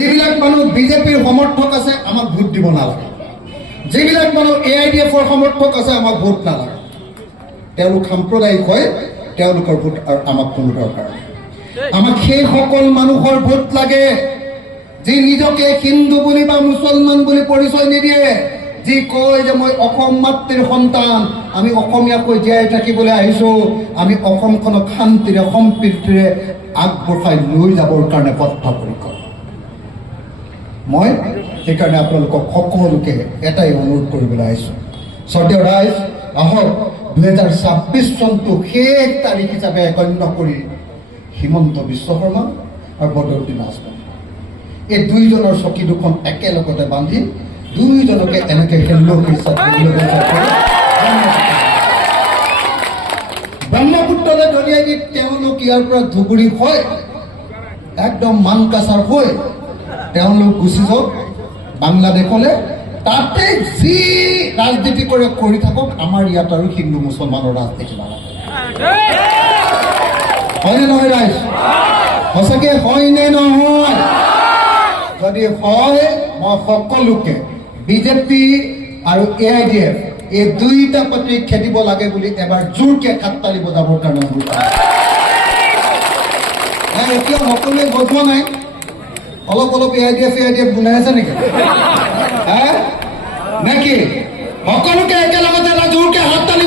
যিবিলাক মানুহ বিজেপিৰ সমৰ্থক আছে আমাক ভোট দিব নালাগে, যিবিলাক মানুহ AIDFৰ সমৰ্থক আছে আমাক ভোট নালাগে। তেওঁলোক সাম্প্ৰদায়িক হয়, তেওঁলোকৰ ভোট আৰু আমাক কোনো দৰকাৰ নাই। আমাক সেই সকল মানুহৰ ভোট লাগে যি নিজকে হিন্দু বুলি বা মুছলমান বুলি পৰিচয় নিদিয়ে, যি কয় যে মই অসম মাতৃৰ সন্তান, আমি অসমীয়াকৈ জীয়াই থাকিবলৈ আহিছো, আমি অসমখনক শান্তিৰে সম্প্ৰীতিৰে আগবঢ়াই লৈ যাবৰ কাৰণে বদ্ধপৰিকৰ। মই সেইকাৰণে আপোনালোকক সকলোকে এটাই অনুৰোধ কৰিবলৈ আহিছোঁ, শ্ৰদ্ধেয় ৰাইজ, আহক 2026 চনটো শেষ তাৰিখ হিচাপে গণ্য কৰি হিমন্ত বিশ্ব শৰ্মা আৰু বদৰুদ্দিন আজমল এই দুইজনৰ চকী দুখন একেলগতে বান্ধি দুইজনকে এনেকে ব্ৰহ্মপুত্ৰলৈ দলিয়াই দি তেওঁলোক ইয়াৰ পৰা ধুবুৰী হৈ একদম মানকাছাৰ হৈ তেওঁলোক গুচি যাওক বাংলাদেশলৈ, তাতে যি ৰাজনীতি কৰি থাকক, আমাৰ ইয়াত আৰু হিন্দু মুছলমানৰ ৰাজনীতি নালাগে। হয়নে নহয় ৰাইজ? সঁচাকে হয়নে নহয়? যদি হয়, মই সকলোকে বিজেপি আৰু AIDF এই দুইটা পাৰ্টি খেদিব লাগে বুলি এবাৰ জোৰকে হাততালি বজাবৰ কাৰণে অনুৰোধ কৰিছোঁ। এতিয়া সকলোৱে বজোৱা নাই, অলপ AIDF গুনাই আছে নেকি? নেকি সকলোকে একেলগতে এটা জোৰকে হাততালি